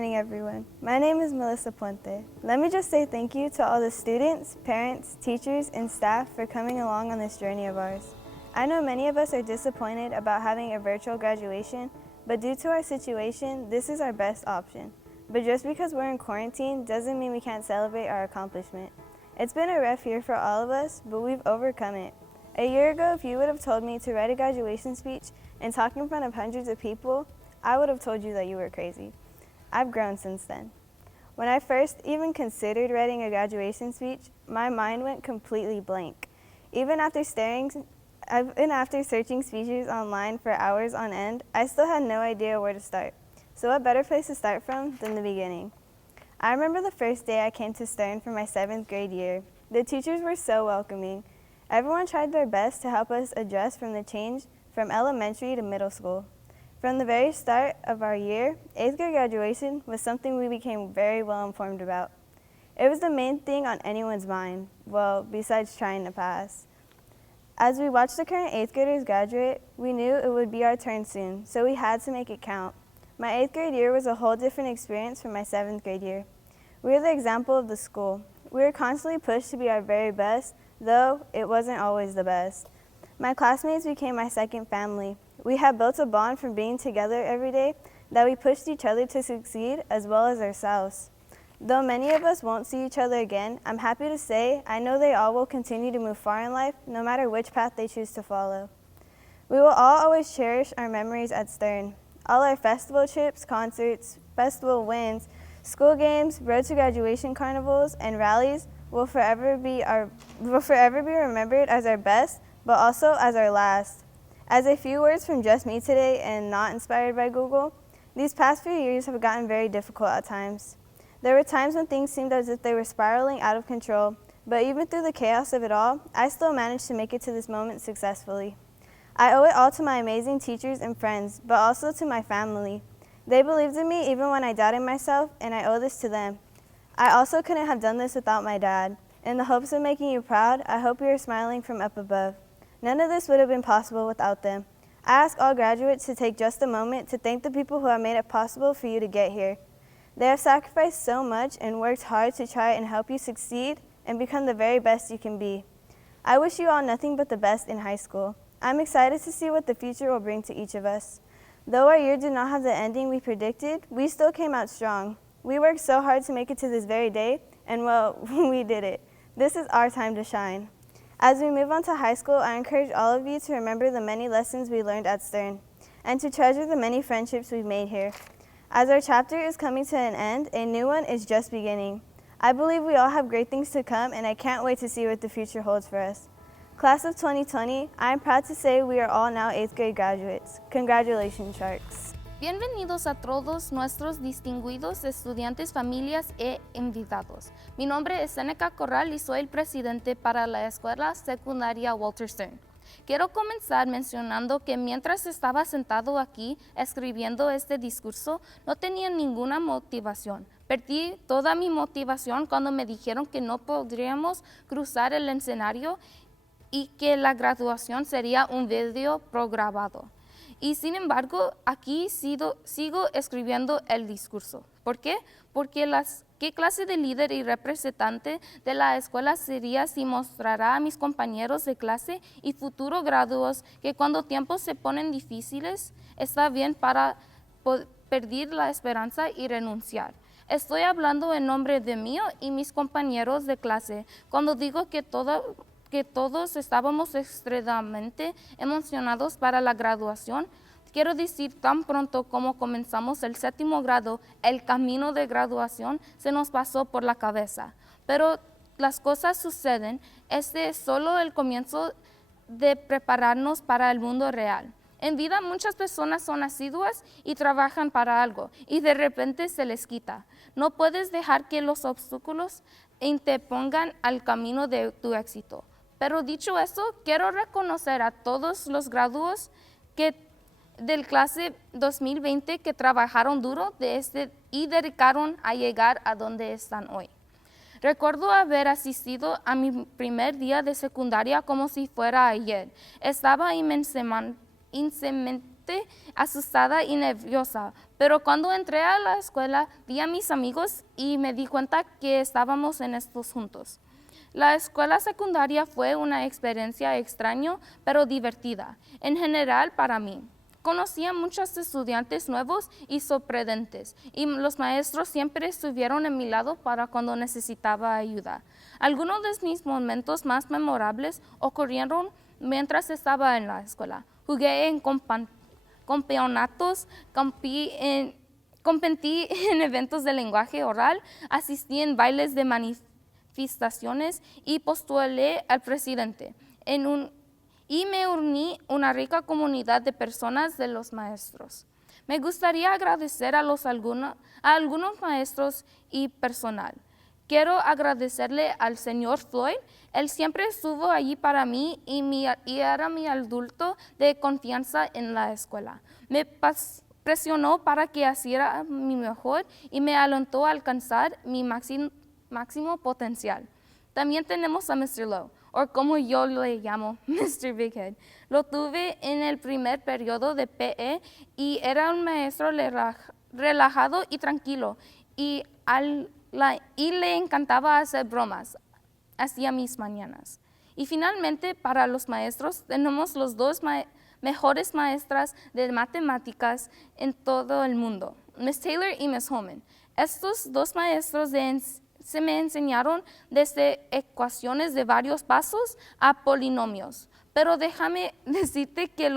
morning, everyone. My name is Melissa Puente. Let me just say thank you to all the students, parents, teachers, and staff for coming along on this journey of ours. I know many of us are disappointed about having a virtual graduation, but due to our situation, this is our best option. But just because we're in quarantine doesn't mean we can't celebrate our accomplishment. It's been a rough year for all of us, but we've overcome it. A year ago, if you would have told me to write a graduation speech and talk in front of hundreds of people, I would have told you that you were crazy. I've grown since then. When I first even considered writing a graduation speech, my mind went completely blank. Even after searching speeches online for hours on end, I still had no idea where to start. So what better place to start from than the beginning? I remember the first day I came to Stiern for my 7th grade year. The teachers were so welcoming. Everyone tried their best to help us adjust from the change from elementary to middle school. From the very start of our year, 8th grade graduation was something we became very well informed about. It was the main thing on anyone's mind, well, besides trying to pass. As we watched the current 8th graders graduate, we knew it would be our turn soon, so we had to make it count. My 8th grade year was a whole different experience from my 7th grade year. We were the example of the school. We were constantly pushed to be our very best, though it wasn't always the best. My classmates became my second family. We had built a bond from being together every day that we pushed each other to succeed as well as ourselves. Though many of us won't see each other again, I'm happy to say I know they all will continue to move far in life, no matter which path they choose to follow. We will all always cherish our memories at Stiern. All our festival trips, concerts, festival wins, school games, road to graduation carnivals, and rallies will forever be remembered as our best, but also as our last. As a few words from just me today and not inspired by Google, these past few years have gotten very difficult at times. There were times when things seemed as if they were spiraling out of control, but even through the chaos of it all, I still managed to make it to this moment successfully. I owe it all to my amazing teachers and friends, but also to my family. They believed in me even when I doubted myself, and I owe this to them. I also couldn't have done this without my dad. In the hopes of making you proud, I hope you are smiling from up above. None of this would have been possible without them. I ask all graduates to take just a moment to thank the people who have made it possible for you to get here. They have sacrificed so much and worked hard to try and help you succeed and become the very best you can be. I wish you all nothing but the best in high school. I'm excited to see what the future will bring to each of us. Though our year did not have the ending we predicted, we still came out strong. We worked so hard to make it to this very day, and well, we did it. This is our time to shine. As we move on to high school, I encourage all of you to remember the many lessons we learned at Stiern, and to treasure the many friendships we've made here. As our chapter is coming to an end, a new one is just beginning. I believe we all have great things to come, and I can't wait to see what the future holds for us. Class of 2020, I am proud to say we are all now 8th grade graduates. Congratulations, Sharks. Bienvenidos a todos nuestros distinguidos estudiantes, familias e invitados. Mi nombre es Seneca Corral y soy el presidente para la Escuela Secundaria Walter Stiern. Quiero comenzar mencionando que mientras estaba sentado aquí escribiendo este discurso, no tenía ninguna motivación. Perdí toda mi motivación cuando me dijeron que no podríamos cruzar el escenario y que la graduación sería un video programado. Y sin embargo, aquí sigo escribiendo el discurso. ¿Por qué? Porque ¿qué clase de líder y representante de la escuela sería si mostrará a mis compañeros de clase y futuros graduados que cuando tiempos se ponen difíciles, está bien para perder la esperanza y renunciar? Estoy hablando en nombre de mí y mis compañeros de clase cuando digo que todos estábamos extremadamente emocionados para la graduación. Quiero decir, tan pronto como comenzamos el 7º grado, el camino de graduación se nos pasó por la cabeza. Pero las cosas suceden, este es solo el comienzo de prepararnos para el mundo real. En vida muchas personas son asiduas y trabajan para algo y de repente se les quita. No puedes dejar que los obstáculos interpongan al camino de tu éxito. Pero dicho eso, quiero reconocer a todos los graduados del clase 2020 que trabajaron duro y dedicaron a llegar a donde están hoy. Recuerdo haber asistido a mi primer día de secundaria como si fuera ayer. Estaba inmensamente sumamente asustada y nerviosa, pero cuando entré a la escuela vi a mis amigos y me di cuenta que estábamos en estos juntos. La escuela secundaria fue una experiencia extraña, pero divertida, en general para mí. Conocí a muchos estudiantes nuevos y sorprendentes, y los maestros siempre estuvieron a mi lado para cuando necesitaba ayuda. Algunos de mis momentos más memorables ocurrieron mientras estaba en la escuela. Jugué en campeonatos, competí en eventos de lenguaje oral, asistí en bailes de manifestaciones y postulé al presidente. Y me uní a una rica comunidad de personas de los maestros. Me gustaría agradecer a algunos maestros y personal. Quiero agradecerle al señor Floyd. Él siempre estuvo allí para mí y era mi adulto de confianza en la escuela. Me presionó para que hiciera mi mejor y me alentó a alcanzar mi máximo potencial. También tenemos a Mr. Lowe, o como yo le llamo, Mr. Big Head. Lo tuve en el primer periodo de PE y era un maestro relajado y tranquilo y le encantaba hacer bromas hacia mis mañanas. Y finalmente, para los maestros, tenemos los dos mejores maestras de matemáticas en todo el mundo, Miss Taylor y Miss Holman. Estos dos maestros se me enseñaron desde ecuaciones de varios pasos a polinomios. Pero déjame decirte que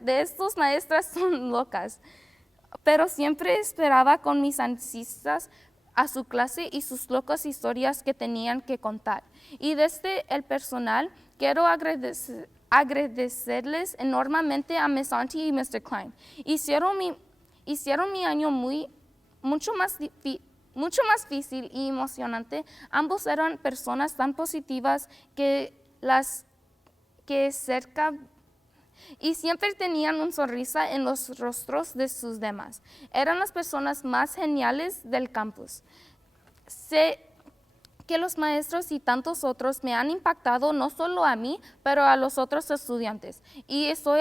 de estos maestras son locas. Pero siempre esperaba con mis ansias a su clase y sus locas historias que tenían que contar. Y desde el personal quiero agradecerles enormemente a Miss Auntie y Mr. Klein. Hicieron mi año mucho más difícil y emocionante. Ambos eran personas tan positivas y siempre tenían una sonrisa en los rostros de sus demás. Eran las personas más geniales del campus. Sé que los maestros y tantos otros me han impactado no solo a mí, pero a los otros estudiantes. Y estoy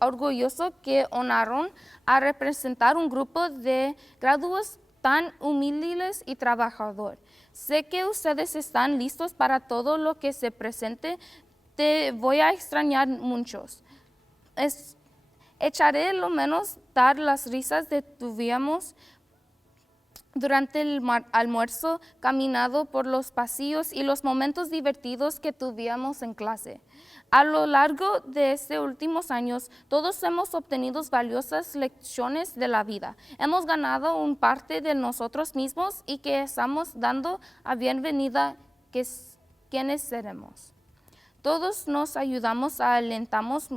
orgulloso que honraron a representar un grupo de graduados tan humildes y trabajadores. Sé que ustedes están listos para todo lo que se presente. Te voy a extrañar muchos. Echaré lo menos dar las risas que tuvimos durante el almuerzo, caminado por los pasillos y los momentos divertidos que tuvimos en clase. A lo largo de estos últimos años, todos hemos obtenido valiosas lecciones de la vida. Hemos ganado una parte de nosotros mismos y que estamos dando a bienvenida quienes seremos. Todos nos ayudamos, alentamos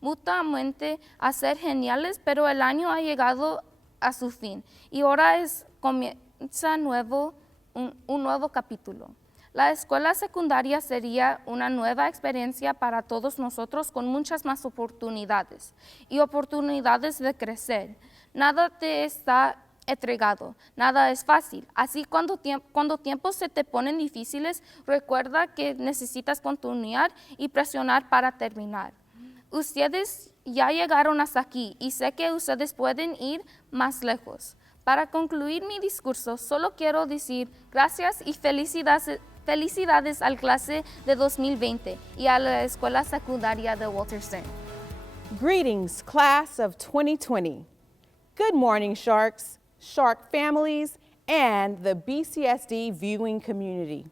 mutuamente a ser geniales, pero el año ha llegado a su fin y ahora comienza un nuevo capítulo. La escuela secundaria sería una nueva experiencia para todos nosotros con muchas más oportunidades y oportunidades de crecer. Nada te está entregado, nada es fácil. Así cuando tiempos se te ponen difíciles, recuerda que necesitas continuar y presionar para terminar. Ustedes ya llegaron hasta aquí y sé que ustedes pueden ir más lejos. Para concluir mi discurso, solo quiero decir gracias y felicidades al clase de 2020 y a la escuela secundaria de Walter Stiern. Greetings, class of 2020. Good morning, Sharks, Shark families, and the BCSD viewing community.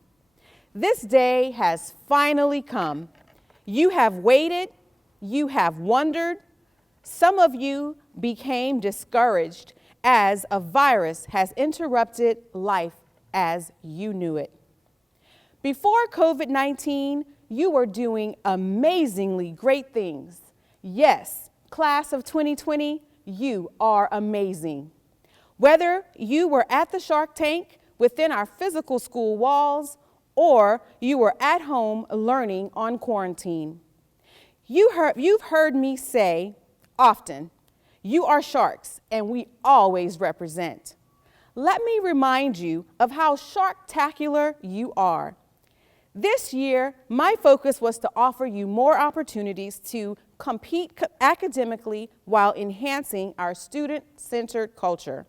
This day has finally come. You have waited. You have wondered. Some of you became discouraged as a virus has interrupted life as you knew it. Before COVID-19, you were doing amazingly great things. Yes, class of 2020, you are amazing. Whether you were at the Shark Tank within our physical school walls or you were at home learning on quarantine. You've heard me say often, you are Sharks and we always represent. Let me remind you of how Sharktacular you are. This year, my focus was to offer you more opportunities to compete academically while enhancing our student-centered culture.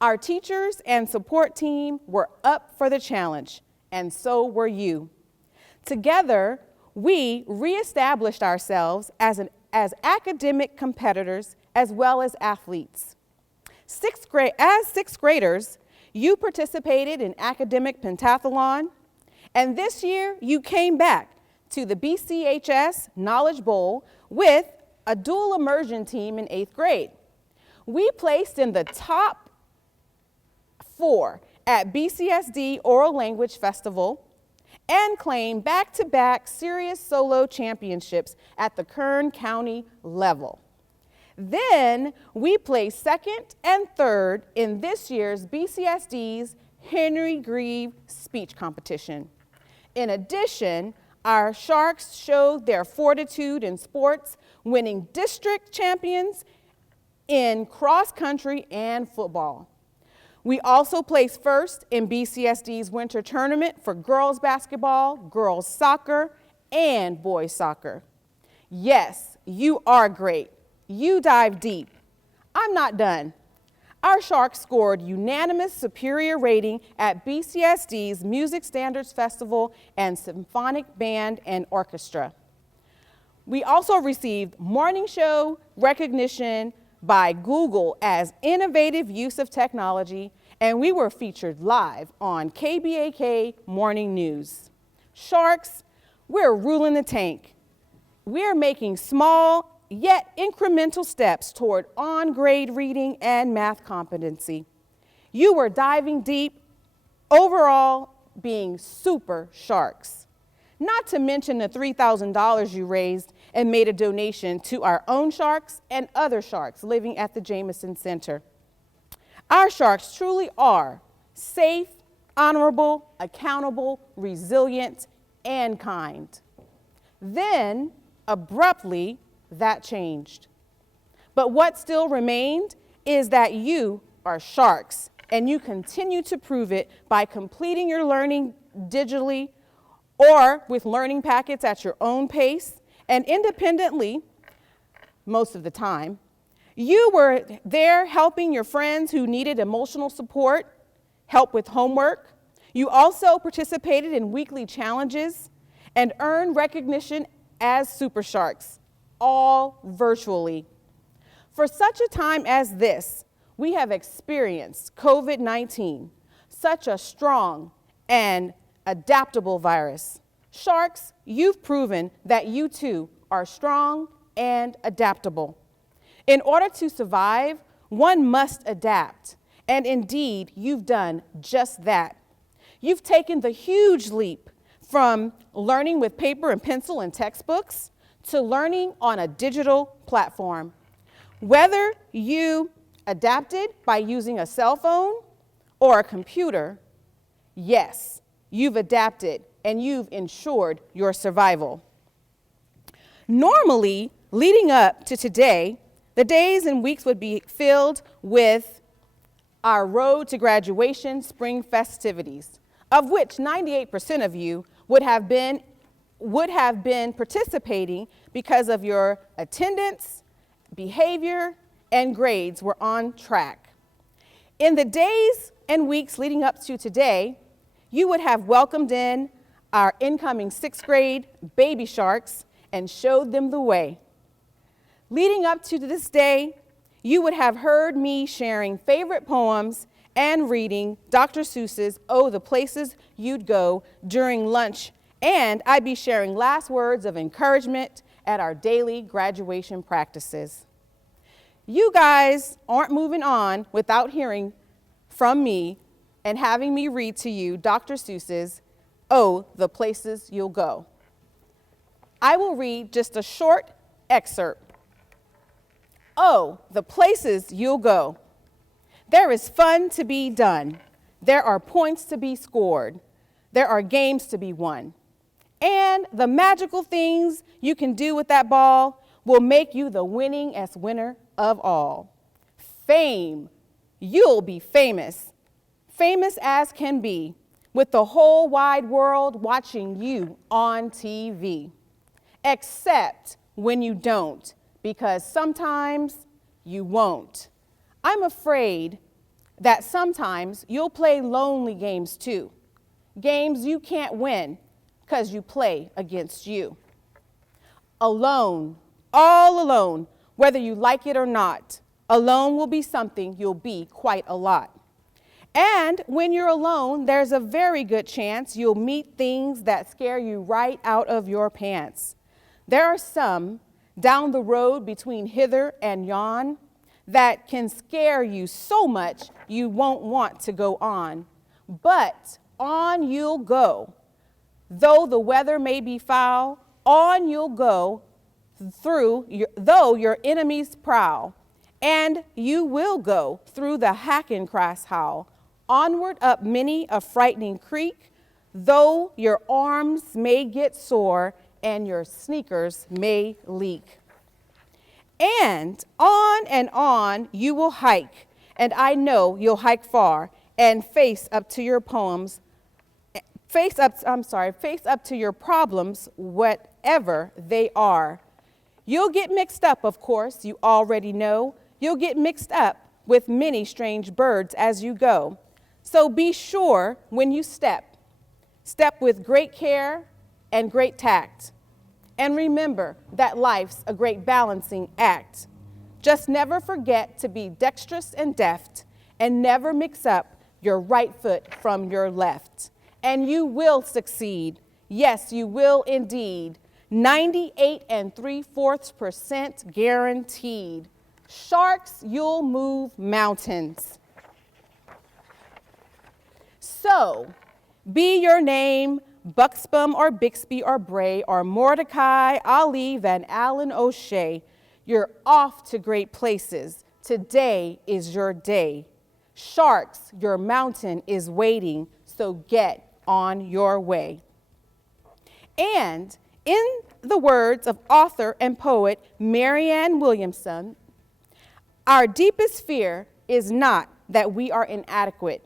Our teachers and support team were up for the challenge, and so were you. Together, we reestablished ourselves as academic competitors as well as athletes. As sixth graders, you participated in academic pentathlon, and this year you came back to the BCHS Knowledge Bowl with a dual immersion team in 8th grade. We placed in the top 4 at BCSD Oral Language Festival and claimed back-to-back serious solo championships at the Kern County level. Then we placed 2nd and 3rd in this year's BCSD's Henry Grieve speech competition. In addition, our Sharks showed their fortitude in sports, winning district champions in cross country and football. We also placed first in BCSD's winter tournament for girls basketball, girls soccer, and boys soccer. Yes, you are great. You dive deep. I'm not done. Our Sharks scored unanimous superior rating at BCSD's Music Standards Festival and Symphonic Band and Orchestra. We also received morning show recognition by Google as innovative use of technology, and we were featured live on KBAK Morning News. Sharks, we're ruling the tank. We're making small yet incremental steps toward on-grade reading and math competency. You were diving deep, overall being super Sharks. Not to mention the $3,000 you raised and made a donation to our own Sharks and other Sharks living at the Jameson Center. Our Sharks truly are safe, honorable, accountable, resilient, and kind. Then, abruptly, that changed. But what still remained is that you are Sharks, and you continue to prove it by completing your learning digitally or with learning packets at your own pace and independently most of the time. You were there helping your friends who needed emotional support, help with homework. You also participated in weekly challenges and earned recognition as Super Sharks, all virtually. For such a time as this, we have experienced COVID-19, such a strong and adaptable virus. Sharks, you've proven that you too are strong and adaptable. In order to survive, one must adapt, and indeed, you've done just that. You've taken the huge leap from learning with paper and pencil and textbooks to learning on a digital platform. Whether you adapted by using a cell phone or a computer, yes, you've adapted and you've ensured your survival. Normally, leading up to today, the days and weeks would be filled with our Road to Graduation spring festivities, of which 98% of you would have been participating because of your attendance, behavior, and grades were on track. In the days and weeks leading up to today, you would have welcomed in our incoming 6th grade baby Sharks and showed them the way. Leading up to this day, you would have heard me sharing favorite poems and reading Dr. Seuss's Oh, the Places You'd Go during lunch, and I'd be sharing last words of encouragement at our daily graduation practices. You guys aren't moving on without hearing from me and having me read to you Dr. Seuss's Oh, the Places You'll Go. I will read just a short excerpt. Oh, the places you'll go. There is fun to be done. There are points to be scored. There are games to be won. And the magical things you can do with that ball will make you the winningest winner of all. Fame. You'll be famous. Famous as can be. with the whole wide world watching you on TV. Except when you don't, because sometimes you won't. I'm afraid that sometimes you'll play lonely games too. Games you can't win because you play against you. Alone, all alone, whether you like it or not. Alone will be something you'll be quite a lot. And when you're alone, there's a very good chance you'll meet things that scare you right out of your pants. There are some down the road between hither and yon that can scare you so much you won't want to go on. But on you'll go. Though the weather may be foul, on you'll go though your enemies prowl. And you will go through the hacking crass howl, onward up many a frightening creek, though your arms may get sore and your sneakers may leak. And on you will hike, and I know you'll hike far and face up to your problems, whatever they are. You'll get mixed up, of course, you already know. You'll get mixed up with many strange birds as you go. So be sure when you step with great care and great tact. And remember that life's a great balancing act. Just never forget to be dexterous and deft, and never mix up your right foot from your left. And you will succeed. Yes, you will indeed. 98 3/4% guaranteed. Sharks, you'll move mountains. So, be your name Buxbaum or Bixby or Bray or Mordecai, Ali, Van Allen, O'Shea. You're off to great places. Today is your day. Sharks, your mountain is waiting, so get on your way. And in the words of author and poet Marianne Williamson, our deepest fear is not that we are inadequate.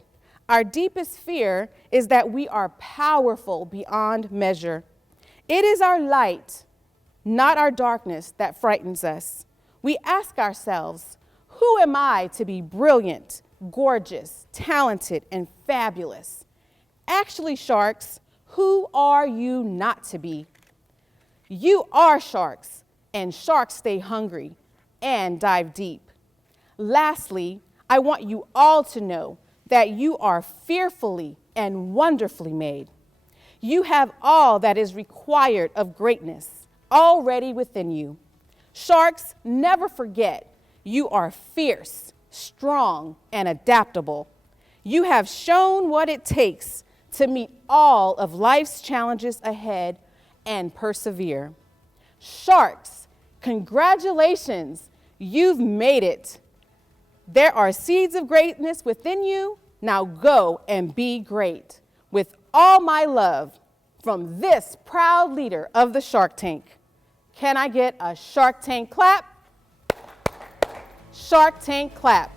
Our deepest fear is that we are powerful beyond measure. It is our light, not our darkness, that frightens us. We ask ourselves, who am I to be brilliant, gorgeous, talented, and fabulous? Actually, sharks, who are you not to be? You are sharks, and sharks stay hungry and dive deep. Lastly, I want you all to know that you are fearfully and wonderfully made. You have all that is required of greatness already within you. Sharks, never forget, you are fierce, strong, and adaptable. You have shown what it takes to meet all of life's challenges ahead and persevere. Sharks, congratulations, you've made it. There are seeds of greatness within you. Now go and be great. With all my love from this proud leader of the Shark Tank. Can I get a Shark Tank clap? Shark Tank clap.